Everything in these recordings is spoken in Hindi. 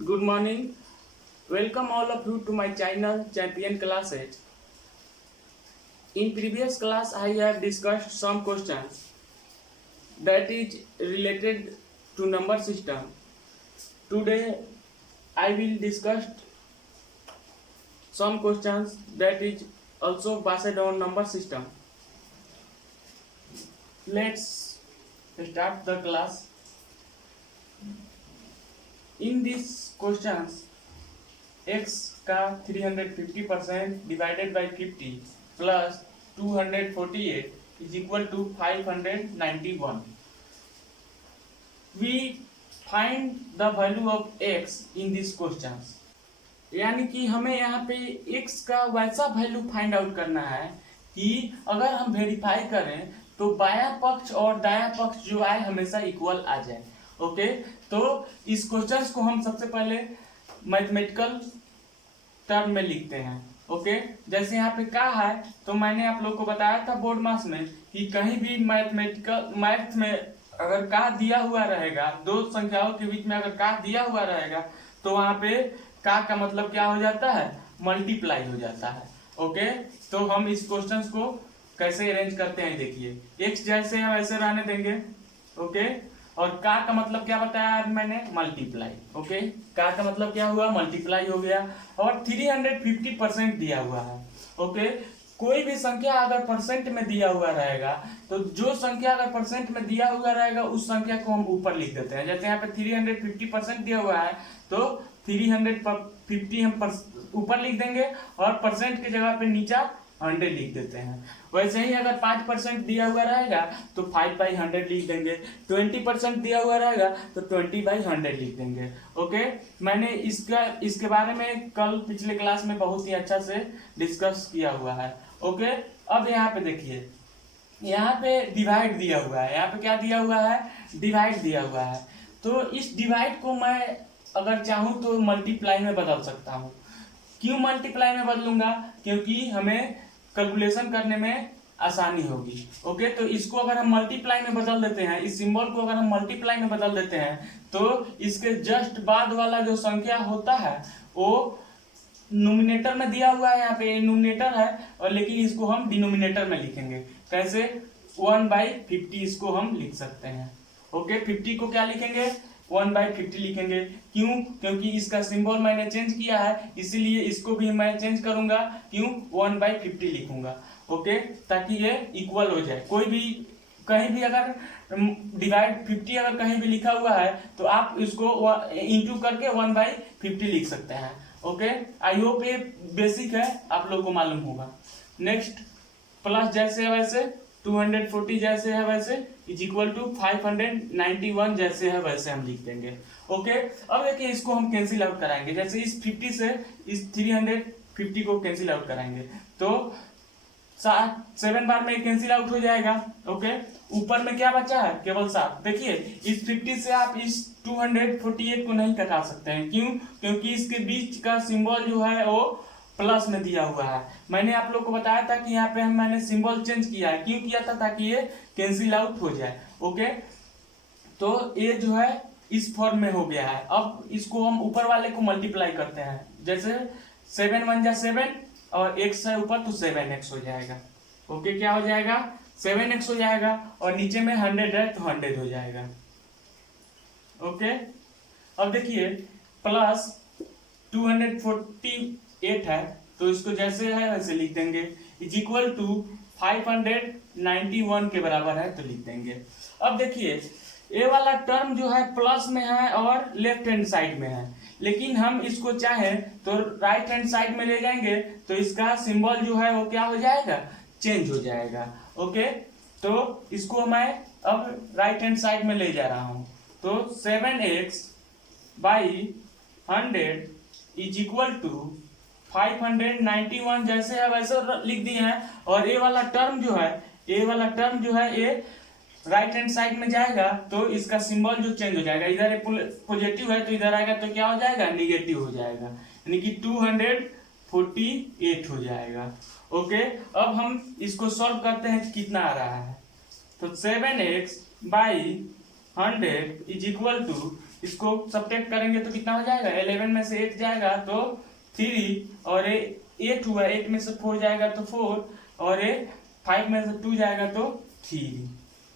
Good morning. Welcome all of you to my channel Champion Classes. In previous class I have discussed some questions that is related to number system. Today I will discuss some questions that is also based on number system. Let's start the class. In these questions x का 350% divided by 50 plus 248 is equal to 591. We find the value of x in this questions. यानी कि हमें यहाँ पे x का वैसा वैल्यू फाइंड आउट करना है कि अगर हम वेरीफाई करें तो बायां पक्ष और दायां पक्ष जो आए हमेशा इक्वल आ जाए. ओके, तो इस क्वेश्चंस को हम सबसे पहले मैथमेटिकल टर्म में लिखते हैं. ओके, जैसे यहाँ पे क्या है तो मैंने आप लोग को बताया था बोर्ड मास में कि कहीं भी मैथ में अगर का दिया हुआ रहेगा, दो संख्याओं के बीच में अगर का दिया हुआ रहेगा तो वहां पे का मतलब क्या हो जाता है, मल्टीप्लाई हो जाता है. ओके, तो हम इस क्वेश्चन को कैसे अरेंज करते हैं देखिए. एक्स जैसे है वैसे रहने देंगे. ओके, और का मतलब क्या बताया आज मैंने, मल्टीप्लाई. ओके, का मतलब क्या हुआ, मल्टीप्लाई हो गया. और 350% दिया हुआ है. ओके, कोई भी संख्या अगर परसेंट में दिया हुआ रहेगा तो जो संख्या अगर परसेंट में दिया हुआ रहेगा उस संख्या को हम ऊपर लिख देते हैं. जैसे यहाँ पे 350% दिया हुआ है तो 350 हम ऊपर लिख देंगे और परसेंट की जगह पे नीचा 100 लिख देते हैं. वैसे ही अगर 5% दिया हुआ रहेगा तो 5/100 लिख देंगे. 20% दिया हुआ रहेगा तो 20/100 लिख देंगे. ओके, मैंने इसके बारे में कल पिछले क्लास में बहुत ही अच्छा से डिस्कस किया हुआ है. ओके, अब यहाँ पे देखिए, यहाँ पे डिवाइड दिया हुआ है. यहाँ पे क्या दिया हुआ है, डिवाइड दिया हुआ है. तो इस डिवाइड को मैं अगर चाहूँ तो मल्टीप्लाई में बदल सकता हूँ. क्यों मल्टीप्लाई में बदलूंगा, क्योंकि हमें कैलकुलेशन करने में आसानी होगी. ओके, तो इसको अगर हम मल्टीप्लाई में बदल देते हैं, इस सिंबल को अगर हम मल्टीप्लाई में बदल देते हैं तो इसके जस्ट बाद वाला जो संख्या होता है वो नोमिनेटर में दिया हुआ है. यहाँ पे नोमिनेटर है और लेकिन इसको हम डिनोमिनेटर में लिखेंगे. कैसे, 1/50 इसको हम लिख सकते हैं. ओके, 50 को क्या लिखेंगे, 1/50 लिखेंगे. क्यों, क्योंकि इसका सिंबल मैंने चेंज किया है, इसीलिए इसको भी मैं चेंज करूंगा. क्यों, 1/50 लिखूंगा. ओके, ताकि ये इक्वल हो जाए. कोई भी कहीं भी अगर डिवाइड 50 अगर कहीं भी लिखा हुआ है तो आप इसको इंटू करके 1/50 लिख सकते हैं. ओके, आई होप ये बेसिक है, आप लोग को मालूम होगा. नेक्स्ट, प्लस जैसे है वैसे 240 जैसे है वैसे इज इक्वल टू 591 जैसे है वैसे हम लिख देंगे. ओके, अब देखिए इसको हम कैंसिल आउट कराएंगे. जैसे इस 50 से इस 350 को कैंसिल आउट कराएंगे तो 7 बार में कैंसिल आउट हो जाएगा. ओके, ऊपर में क्या बचा है, केवल 7. देखिए इस 50 से आप इस 248 को नहीं कटा सकते हैं. क्यों, क्योंकि इसके बीच का सिंबल जो है वो प्लस में दिया हुआ है. मैंने आप लोग को बताया था कि यहाँ पे मैंने सिंबल चेंज किया है. क्यों किया था, ताकि ये कैंसिल आउट हो जाए. ओके, तो ये जो है इस फॉर्म में हो गया है. अब इसको हम ऊपर वाले को मल्टीप्लाई करते हैं. जैसे 7 1 जा 7 और x है ऊपर तो 7x हो जाएगा. ओके, क्या हो जाएगा, 7x हो जाएगा. और नीचे में 100 है तो 100 हो जाएगा. ओके, अब देखिए प्लस 248 है तो इसको जैसे है वैसे लिख देंगे. इज इक्वल टू 591 के बराबर है तो लिख देंगे. अब देखिए ये वाला टर्म जो है प्लस में है और लेफ्ट हैंड साइड में है, लेकिन हम इसको चाहें तो राइट हैंड साइड में ले जाएंगे तो इसका सिंबल जो है वो क्या हो जाएगा, चेंज हो जाएगा. ओके, तो इसको मैं अब राइट हैंड साइड में ले जा रहा हूं. तो 7x/100 इज इक्वल टू 591 जैसे है वैसे लिख दिए हैं. और ये वाला टर्म जो है ये राइट हैंड साइड में जाएगा तो इसका सिंबल जो चेंज हो जाएगा. इधर पॉजिटिव है तो इधर आएगा तो क्या हो जाएगा, निगेटिव हो जाएगा. यानी कि 248 हो जाएगा. ओके, अब हम इसको सॉल्व करते हैं कितना आ रहा है. तो 7x/100 इज इक्वल टू इसको सब्ट्रैक्ट करेंगे तो कितना हो जाएगा, 11 में से 8 जाएगा तो 3, और 8 हुआ, 8 में से 4 जाएगा तो 4, और 5 में से 2 जाएगा तो 3,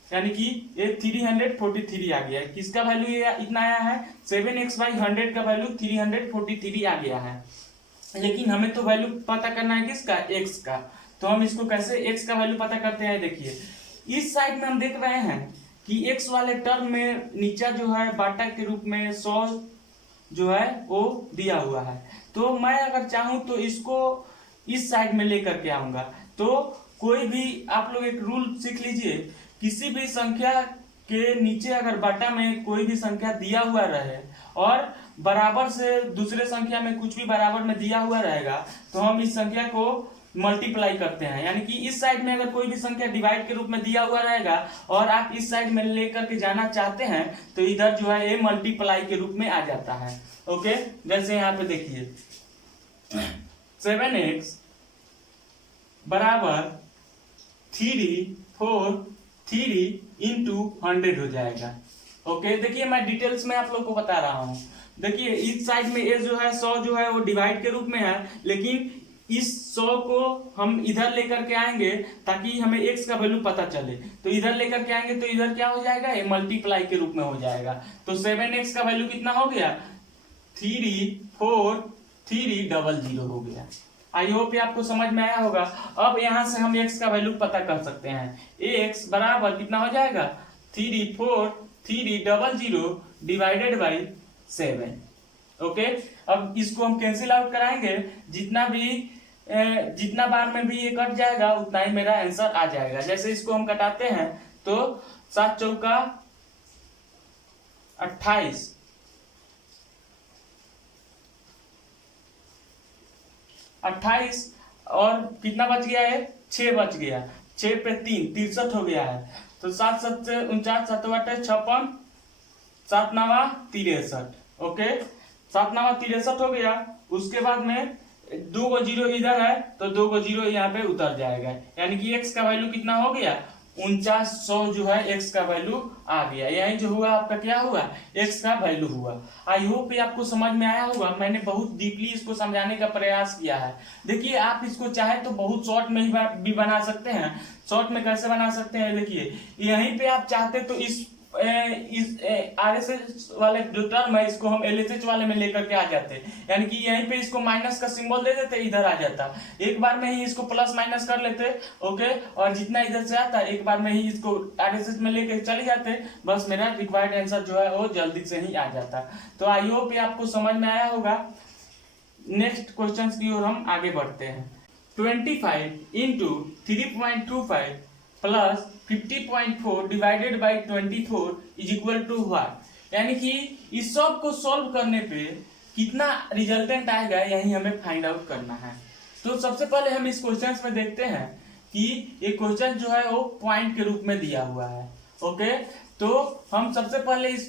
यानी कि ये 343 आ गया है। किसका वैल्यू ये इतना आया है, 7x/100 का वैल्यू 343 आ गया है। लेकिन हमें तो वैल्यू पता करना है किसका, x का। तो हम इसको कैसे x का वैल्यू पता करते हैं, देखिए इस साइड में हम देख रहे हैं कि x वाले टर्म में नीचा जो है बाटा के रूप में 100 जो है वो दिया हुआ है। तो मैं अगर चाहूं तो इसको इस साइड में लेकर के आऊंगा। तो कोई भी आप लोग एक रूल सीख लीजिए, किसी भी संख्या के नीचे अगर बाटा में कोई भी संख्या दिया हुआ रहे और बराबर से दूसरे संख्या में कुछ भी बराबर में दिया हुआ रहेगा तो हम इस संख्या को मल्टीप्लाई करते हैं। यानी कि इस साइड में अगर कोई भी संख्या डिवाइड के रूप में दिया हुआ रहेगा और आप इस साइड में लेकर के जाना चाहते हैं तो इधर जो है ये मल्टीप्लाई के रूप में आ जाता है। ओके, जैसे यहाँ पे देखिए 7x बराबर 3 इंटू 100 हो जाएगा। ओके, देखिए मैं डिटेल्स में आप लोग को बता रहा हूँ। देखिए इस साइड में ये जो है 100 जो है वो डिवाइड के रूप में है, लेकिन इस 100 को हम इधर लेकर के आएंगे ताकि हमें x का वैल्यू पता चले। तो इधर लेकर के आएंगे तो इधर क्या हो जाएगा, ये मल्टीप्लाई के रूप में हो जाएगा। तो 7x का वैल्यू कितना हो गया, 34300 हो गया। आई होप ये आपको समझ में आया होगा। अब यहाँ से हम x का वैल्यू पता कर सकते हैं। x बराबर कितना हो जाएगा, 34300 डिवाइडेड बाई 7। ओके, अब इसको हम कैंसिल आउट कराएंगे, जितना बार में भी ये कट जाएगा उतना ही मेरा आंसर आ जाएगा। जैसे इसको हम कटाते हैं तो 7 चौका 28, 28 और कितना बच गया है, 6 बच गया, 6 पे 3 63 हो गया है। तो 7 7 से 49, 7 8 56, 7 9 63। ओके, 7 9 63 हो गया। उसके बाद में 2 को 0 इधर है तो 2 को 0 यहाँ पे उतर जाएगा, यानी कि x का वैल्यू कितना हो गया, 4900 जो है x का वैल्यू आ गया। यही जो हुआ आपका क्या हुआ, x का वैल्यू हुआ। आई होप ये आपको समझ में आया होगा। मैंने बहुत डीपली इसको समझाने का प्रयास किया है। देखिए आप इसको चाहे तो बहुत शॉर्ट में भी बना सकते हैं। शॉर्ट में कैसे बना सकते हैं, देखिए यहीं पे आप चाहते तो इस RSH वाले जो टर्म है इसको हम LHS वाले में लेकर के आ जाते, यानी कि यहीं पे इसको माइनस का सिंबल दे देते, इधर आ जाता। एक बार में ही इसको प्लस माइनस कर लेते। ओके, और जितना इधर से आता एक बार में ही इसको RSH में लेकर चले जाते, बस मेरा रिक्वायर्ड आंसर जो है वो जल्दी से ही आ जाता। तो आई होप ये आपको समझ में आया होगा। नेक्स्ट क्वेश्चन की ओर हम आगे बढ़ते हैं। 25 into 3.25 plus 50.4 divided by 24 is equal to what, यानी कि इस सब को सॉल्व करने पे कितना रिजल्टेंट आएगा यही हमें फाइंड आउट करना है। तो सबसे पहले हम इस क्वेश्चन में देखते हैं कि ये क्वेश्चन जो है वो पॉइंट के रूप में दिया हुआ है। ओके, तो हम सबसे पहले इस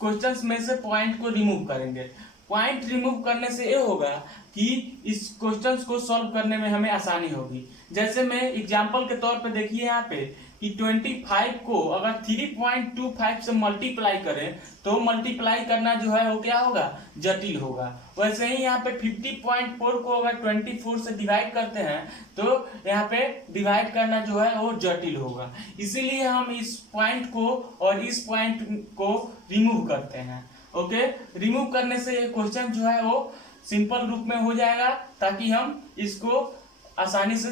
क्वेश्चन में से पॉइंट को रिमूव करेंगे। पॉइंट रिमूव करने से ये होगा कि इस क्वेश्चंस को सॉल्व करने में हमें आसानी होगी। जैसे मैं एग्जांपल के तौर पे देखिए यहाँ पे कि 25 को अगर 3.25 से मल्टीप्लाई करें तो मल्टीप्लाई करना जो है वो क्या होगा, जटिल होगा। वैसे ही यहाँ पे 50.4 को अगर 24 से डिवाइड करते हैं तो यहाँ पे डिवाइड करना जो है वो जटिल होगा। इसीलिए हम इस पॉइंट को और इस पॉइंट को रिमूव करते हैं। ओके, रिमूव करने से ये क्वेश्चन जो है वो सिंपल रूप में हो जाएगा, ताकि हम इसको आसानी से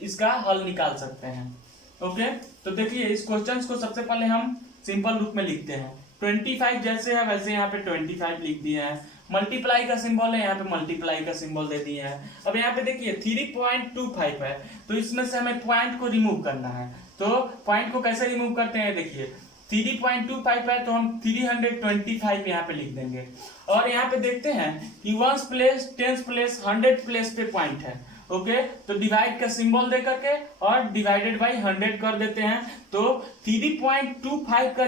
इसका हल निकाल सकते हैं। ओके, तो देखिए इस क्वेश्चन को सबसे पहले हम सिंपल रूप में लिखते हैं। 25 जैसे है वैसे यहाँ पे 25 लिख दिए हैं। मल्टीप्लाई का सिंबल है, यहाँ पे मल्टीप्लाई का सिंबल दे दिए हैं। अब यहाँ पे देखिए 3.25 है तो इसमें से हमें पॉइंट को रिमूव करना है। तो पॉइंट को कैसे रिमूव करते हैं, देखिए 3.25 है तो हम 325 यहाँ पे लिख देंगे। और यहाँ पे देखते हैं कि 1s place 10s place 100 place पे पॉइंट है। ओके, तो डिवाइड का सिंबल दे करके और डिवाइडेड बाई 100 कर देते हैं। तो 3.25 का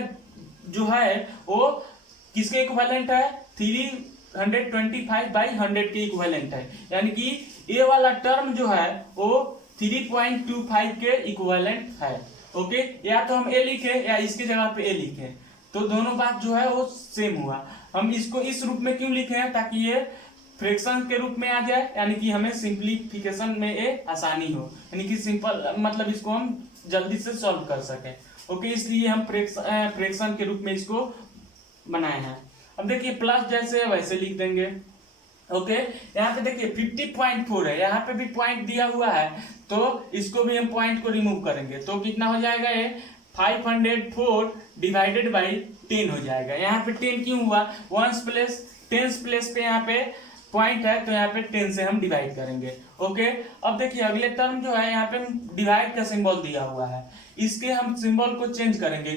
जो है वो किसके इक्विवेलेंट है, 325 बाई 100 के इक्विवेलेंट है, यानी कि ये वाला टर्म जो है वो 3.25 के इक्विवेलेंट है। ओके, या तो हम ए लिखे या इसके जगह पे ए लिखे। तो दोनों बात जो है वो सेम हुआ। हम इसको इस रूप में क्यों लिखे हैं, ताकि ये फ्रैक्शन के रूप में आ जाए, यानी कि हमें सिंप्लीफिकेशन में ये आसानी हो, यानी कि सिंपल मतलब इसको हम जल्दी से सॉल्व कर सकें। ओके, इसलिए हम फ्रैक्शन के रूप में इसको बनाए हैं। अब देखिए प्लस जैसे है वैसे लिख देंगे। ओके, यहाँ पे देखिए 50.4 है, यहाँ पे भी पॉइंट दिया हुआ है, तो इसको भी हम पॉइंट को रिमूव करेंगे तो कितना हो जाएगा, ये 504 डिवाइडेड बाई 10 हो जाएगा। यहाँ पे 10 क्यों हुआ, वंस प्लेस टेंस प्लेस पे यहाँ पे पॉइंट है, तो यहाँ पे 10 से हम डिवाइड करेंगे। ओके, अब देखिए अगले टर्म जो है यहाँ पे डिवाइड का सिंबल दिया हुआ है, इसके हम सिंबल को चेंज करेंगे।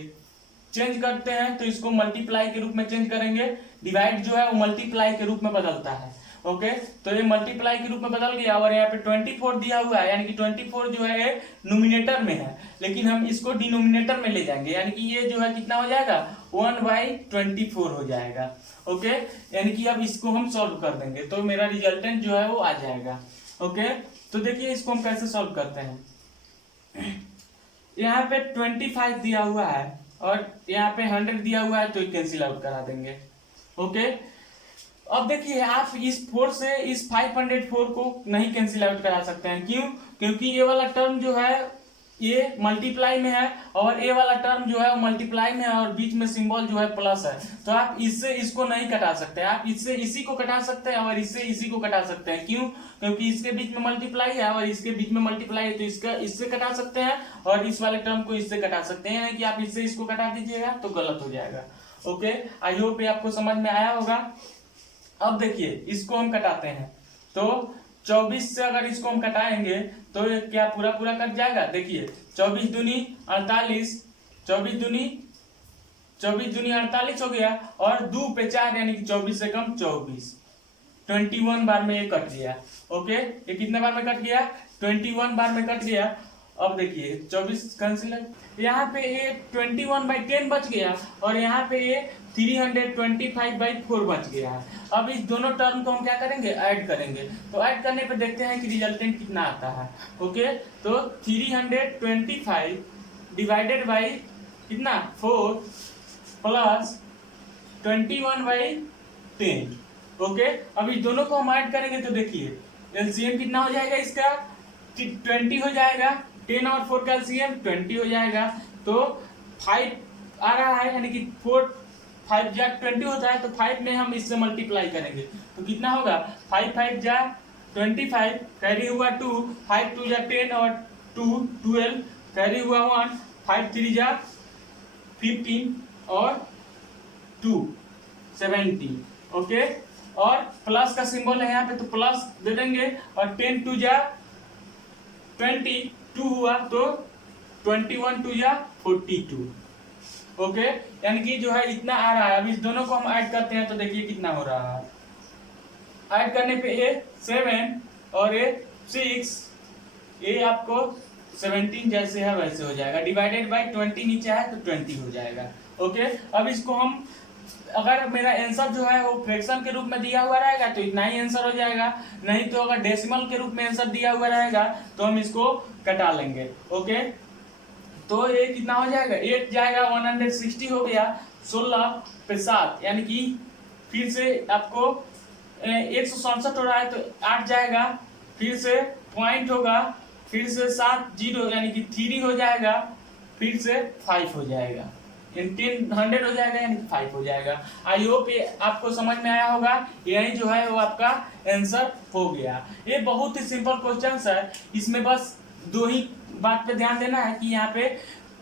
चेंज करते हैं तो इसको मल्टीप्लाई के रूप में चेंज करेंगे। डिवाइड जो है वो मल्टीप्लाई के रूप में बदलता है। ओके, तो ये मल्टीप्लाई के रूप में बदल गया और यहाँ पे 24 दिया हुआ है, यानी कि 24 जो है नोमिनेटर में है, लेकिन हम इसको डिनोमिनेटर में ले जाएंगे, यानी कि ये जो है कितना हो जाएगा 1/24 हो जाएगा। ओके, यानी कि अब इसको हम सॉल्व कर देंगे तो मेरा रिजल्टेंट जो है वो आ जाएगा। ओके, तो देखिए इसको हम कैसे सॉल्व करते हैं। यहाँ पे 25 दिया हुआ है और यहाँ पे 100 दिया हुआ है, तो कैंसिल आउट करा देंगे। ओके, अब देखिए आप इस 4 से इस 504 को नहीं कैंसिल आउट करा सकते हैं, क्यों, क्योंकि ये वाला टर्म जो है ये मल्टीप्लाई में है और ये वाला टर्म जो है वो मल्टीप्लाई में है और बीच में सिंबल जो है प्लस है, तो आप इससे इसको नहीं कटा सकते। आप इससे इसी को कटा सकते हैं और इससे इसी को कटा सकते हैं, क्यों, क्योंकि इसके बीच में मल्टीप्लाई है और इसके बीच में मल्टीप्लाई है, तो इसका इससे कटा सकते हैं और इस वाले टर्म को इससे कटा सकते हैं, यानी कि आप इससे इसको कटा दीजिएगा तो गलत हो जाएगा। ओके, आई होप ये आपको समझ में आया होगा। अब देखिए इसको हम कटाते हैं, तो 24 से अगर इसको हम कटाएंगे तो ये क्या पूरा पूरा कट जाएगा। देखिए 24 दूनी 48, 24 दूनी 48 हो गया और 2 पे 4 यानी कि 24 से कम 24, 21 बार में ये कट गया। ओके, ये कितने बार में कट गया, 21 बार में कट गया। अब देखिए 24 कैंसिल, यहाँ पे ये 21/10 बच गया और यहाँ पे ये 325/4 बच गया है। अब इस दोनों टर्म को हम क्या करेंगे, ऐड करेंगे, तो ऐड करने पे देखते हैं कि रिजल्टेंट कितना आता है। ओके, तो 325 डिवाइडेड बाई कितना 4 प्लस 21/10। ओके, अब इस दोनों को हम ऐड करेंगे तो देखिए एलसीएम कितना हो जाएगा, इसका 20 हो जाएगा। 10 और 4 का एलसीएम 20 हो जाएगा, तो 5 आ रहा है, यानी कि 5 जा 20 होता है, तो 5 में हम इससे मल्टीप्लाई करेंगे तो कितना होगा, 5 जा 25, कैरी हुआ 2, 5 2 जा 10 और 2 12, कैरी हुआ 1, 5 3 जा 15 और 2 17। ओके, और प्लस का सिंबल है यहाँ पे, तो प्लस दे देंगे और 10 2 जा 20, 2 हुआ तो 21 2 जा 42। ओके, यानी कि जो है इतना आ रहा है। अब इस दोनों को हम ऐड करते हैं तो देखिए कितना हो रहा है। ऐड करने पे ये 7 और ये 6, ये आपको 17 जैसे है वैसे हो जाएगा। डिवाइडेड बाय 20 नीचे है तो 20 हो जाएगा। ओके, अब इसको हम, अगर मेरा आंसर जो है वो फ्रैक्शन के रूप में दिया हुआ रहेगा तो इतना ही आंसर हो जाएगा, नहीं तो अगर डेसिमल के रूप में आंसर दिया हुआ रहेगा तो हम इसको कटा लेंगे। ओके, तो ये कितना हो जाएगा, 8 जाएगा 160 हो गया, 16 पे 7 यानी कि फिर से आपको 167 हो रहा है तो 8 जाएगा, फिर से पॉइंट होगा, फिर से 7 0 यानी कि 3 हो जाएगा, फिर से 5 हो जाएगा, 100 हो जाएगा यानी कि 5 हो जाएगा। आई होप ये आपको समझ में आया होगा। यही जो है वो आपका आंसर हो गया। ये बहुत ही सिंपल क्वेश्चन है, इसमें बस दो ही बात पे ध्यान देना है कि यहाँ पे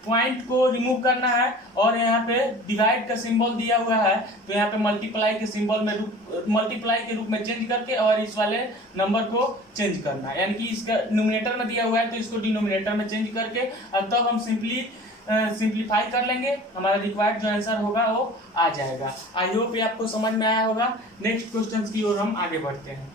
पॉइंट को रिमूव करना है और यहाँ पे डिवाइड का सिंबल दिया हुआ है तो यहाँ पे मल्टीप्लाई के सिंबल में मल्टीप्लाई के रूप में चेंज करके और इस वाले नंबर को चेंज करना है, यानी कि इसका न्यूमरेटर में दिया हुआ है तो इसको डिनोमिनेटर में चेंज करके और तब हम सिंप्लीफाई कर लेंगे, हमारा रिक्वायर्ड जो आंसर होगा वो आ जाएगा। आई होप ये आपको समझ में आया होगा। नेक्स्ट क्वेश्चन की ओर हम आगे बढ़ते हैं।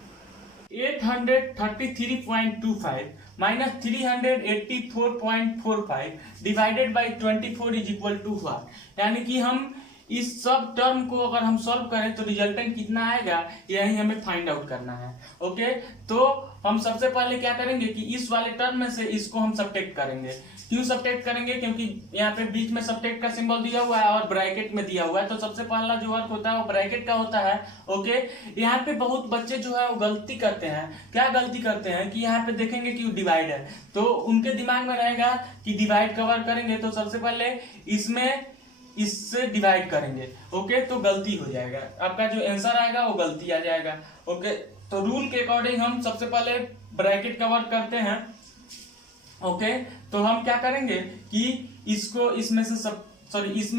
833.25 minus 384.45 divided by 24 is equal to what, यानी कि हम इस सब टर्म को अगर हम सॉल्व करें तो रिजल्टेंट कितना आएगा यही हमें फाइंड आउट करना है। ओके, तो हम सबसे पहले क्या करेंगे कि इस वाले टर्म में से इसको हम सब्ट्रैक्ट करेंगे। क्यों सब्ट्रैक्ट करेंगे? क्योंकि यहाँ पे बीच में सब्ट्रैक्ट का सिंबल दिया हुआ है और ब्रैकेट में दिया हुआ है, तो सबसे पहला जो वर्क होता है वो ब्रैकेट का होता है। ओके, यहाँ पे बहुत बच्चे जो है वो गलती करते हैं। क्या गलती करते हैं कि यहाँ पे देखेंगे कि डिवाइड है, तो उनके दिमाग में रहेगा कि डिवाइड का वर्क करेंगे तो सबसे पहले इसमें इससे डिवाइड करेंगे। ओके, तो गलती हो जाएगा, आपका जो आंसर आएगा वो गलती आ जाएगा। ओके, तो रूल के अकॉर्डिंग हम सबसे पहले ब्रैकेट का वर्क करते हैं। ओके, तो हम क्या करेंगे कि इसको इसमें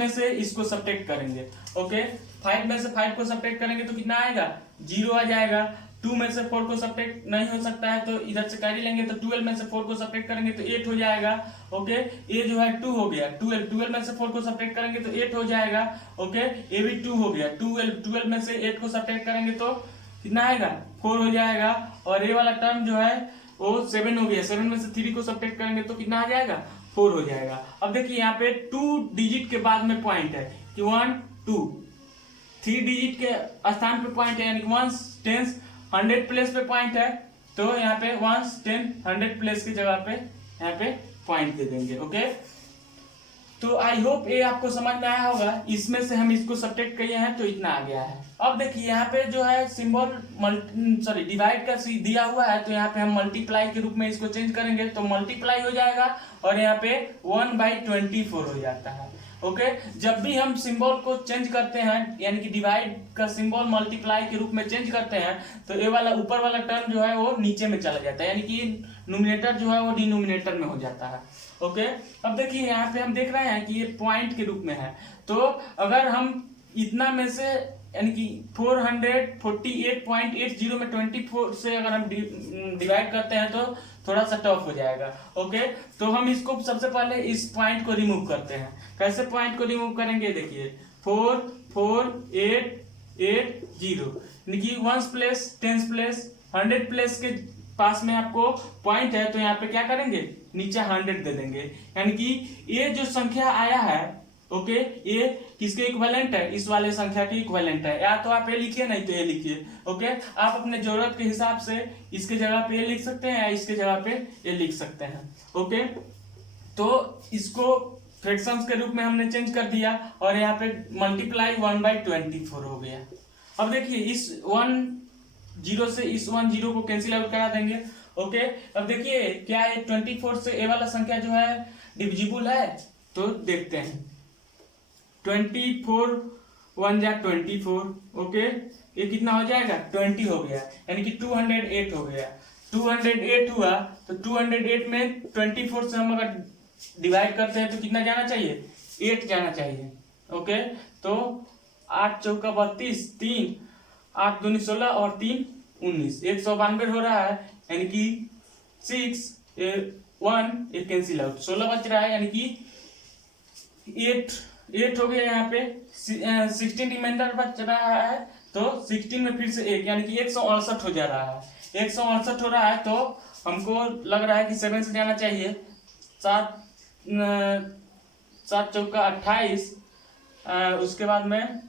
से इसको सब्ट्रैक्ट करेंगे। ओके, 5 में से 5 को सब्ट्रैक्ट करेंगे तो कितना आएगा? 0 आ जाएगा। 2 में से 4 को सब्ट्रैक्ट नहीं हो सकता है तो इधर से कैरी लेंगे, तो 12 में से 4 को सब्ट्रैक्ट करेंगे तो 8 हो जाएगा। ओके, ये जो है 2 हो गया। 12 में से 4 को सब्ट्रैक्ट करेंगे तो 8 हो जाएगा। ओके, ये भी 2 हो गया। 12 में से 8 को सब्ट्रैक्ट करेंगे तो कितना आएगा? 4 हो जाएगा। और ये वाला टर्म जो है वो 7 हो गया। 7 में से 3 को सब्ट्रैक्ट करेंगे तो कितना आ जाएगा? 4 हो जाएगा। अब देखिए यहाँ पे 2 डिजिट के बाद में पॉइंट है कि 1 2, 3 डिजिट के स्थान पे पॉइंट है, यानी 1 10 100 प्लेस पे पॉइंट है, तो यहाँ पे 1 10 100 प्लेस की जगह पे यहाँ पे पॉइंट दे देंगे। ओके, तो आई होप ये आपको समझ में आया होगा। इसमें से हम इसको सब्ट्रैक्ट किए हैं तो इतना आ गया है। अब देखिए यहाँ पे जो है सिंबल डिवाइड का दिया हुआ है, तो यहाँ पे हम मल्टीप्लाई के रूप में इसको चेंज करेंगे तो मल्टीप्लाई हो जाएगा और यहाँ पे 1/24 हो जाता है। ओके, जब भी हम सिंबल को चेंज करते हैं यानी कि डिवाइड का सिंबल मल्टीप्लाई के रूप में चेंज करते हैं तो ये वाला ऊपर वाला टर्म जो है वो नीचे में चला जाता है, यानी कि न्यूमरेटर जो है वो डिनोमिनेटर में हो जाता है। ओके, अब देखिए यहाँ पे हम देख रहे हैं कि ये पॉइंट के रूप में है, तो अगर हम इतना में से यानी कि 448.80 में 24 से अगर हम डिवाइड करते हैं तो थोड़ा सा टफ हो जाएगा। ओके, तो हम इसको सबसे पहले इस पॉइंट को रिमूव करते हैं। कैसे पॉइंट को रिमूव करेंगे? देखिए 4 4 8 8 0 यानी कि 1 प्लेस 10 प्लेस 100 प्लेस के पास में आपको पॉइंट है, तो यहाँ पे क्या करेंगे? नीचे 100 दे देंगे, यानी कि ये जो संख्या आया है ओके, ये किसके इक्विवेलेंट है? इस वाले संख्या के इक्विवेलेंट है। या तो आप ये लिखिए, नहीं तो ये लिखिए। ओके, आप अपने जरूरत के हिसाब से इसके जगह पे ये लिख सकते हैं या इसके जगह पे ये लिख सकते हैं। ओके, तो इसको फ्रैक्शंस के रूप में हमने चेंज कर दिया और यहाँ पे मल्टीप्लाई 1/24 हो गया। अब देखिए इस 1 0 से इस 1 0 को कैंसिल आउट करा देंगे। ओके, अब देखिए क्या ये 24 से ये वाला संख्या जो है डिविजिबल है? तो देखते हैं। 24 1 जा 24। ओके, ये कितना हो जाएगा? 20 हो गया, यानी कि 208 हो गया। 208 हुआ तो 208 में 24 से हम अगर डिवाइड करते हैं तो कितना जाना चाहिए? 8 जाना चाहिए। ओके, तो 8 चौका 32, 3 8 दूनी 16 और 3 19, 192 हो रहा है, यानी कि 6 1 एक कैंसिल आउट, 16 बच रहा है, यानी कि 8 हो गया। यहाँ पे 16 रिमाइंडर बच रहा है, तो 16 में फिर से 1 यानी कि 168 हो जा रहा है। 168 हो रहा है तो हमको लग रहा है कि 7 से जाना चाहिए। 7 चौका 28, उसके बाद में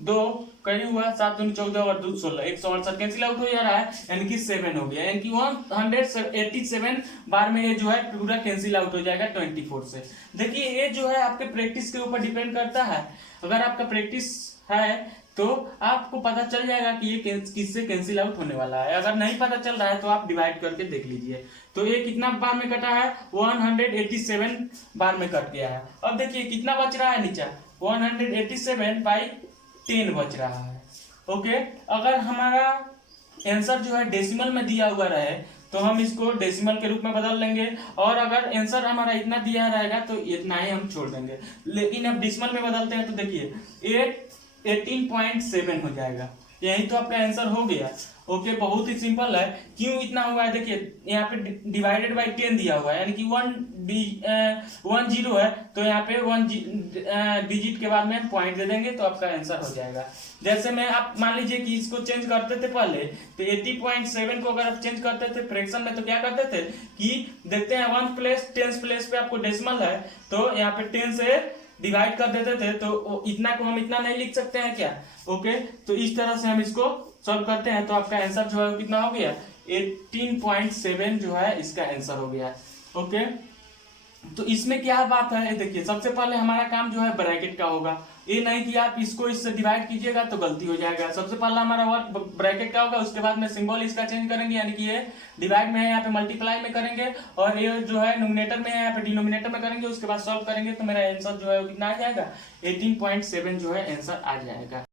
2 कहीं हुआ, 7 दूनी 14 और 2 16, 168 कैंसिल आउट हो जा रहा है, यानी कि 7 हो गया, यानी कि 187 बार में ये जो है पूरा कैंसिल आउट हो जाएगा 24 से। देखिए ये जो है आपके प्रैक्टिस के ऊपर डिपेंड करता है। अगर आपका प्रैक्टिस है तो आपको पता चल जाएगा कि ये किससे कैंसिल आउट होने वाला है। अगर नहीं पता चल रहा है तो आप डिवाइड करके देख लीजिए। तो ये कितना बार में कटा है? 187 बार में कट गया है। अब देखिए कितना बच रहा है नीचे? 187/10 बच रहा है। ओके, अगर हमारा आंसर जो है डेसिमल में दिया हुआ रहे तो हम इसको डेसिमल के रूप में बदल लेंगे, और अगर आंसर हमारा इतना दिया रहेगा तो इतना ही हम छोड़ देंगे। लेकिन अब डेसिमल में बदलते हैं तो देखिए 18.7 हो जाएगा। यही तो आपका आंसर हो गया। ओके, बहुत ही सिंपल है। क्यों इतना हुआ है? देखिए यहाँ पे डिवाइडेड बाय 10 दिया हुआ है, यानी कि 1 0 है, तो यहाँ पे 1 डिजिट के बाद में पॉइंट दे देंगे तो आपका आंसर हो जाएगा। जैसे मैं आप मान लीजिए कि इसको चेंज करते थे पहले, तो 80.7 को अगर आप चेंज करते थे फ्रैक्शन में तो क्या करते थे कि देखते हैं 1 प्लेस 10 प्लेस पे आपको डेसिमल है, तो यहाँ पे 10 से डिवाइड कर देते थे तो इतना को हम इतना नहीं लिख सकते हैं क्या? ओके, तो इस तरह से हम इसको सॉल्व करते हैं तो आपका आंसर जो है कितना हो गया? 18.7 जो है इसका आंसर हो गया। ओके, तो इसमें क्या बात है, देखिए सबसे पहले हमारा काम जो है ब्रैकेट का होगा। ये नहीं कि आप इसको इससे डिवाइड कीजिएगा तो गलती हो जाएगा। सबसे पहला हमारा वर्क ब्रैकेट का होगा, उसके बाद में सिंबल इसका चेंज करेंगे, यानी कि ये डिवाइड में है यहाँ पे मल्टीप्लाई में करेंगे, और ये जो है न्यूमरेटर में है यहाँ पे डिनोमिनेटर में करेंगे। उसके बाद सॉल्व करेंगे तो मेरा आंसर जो है कितना आ जाएगा? 18.7 जो है आंसर आ जाएगा।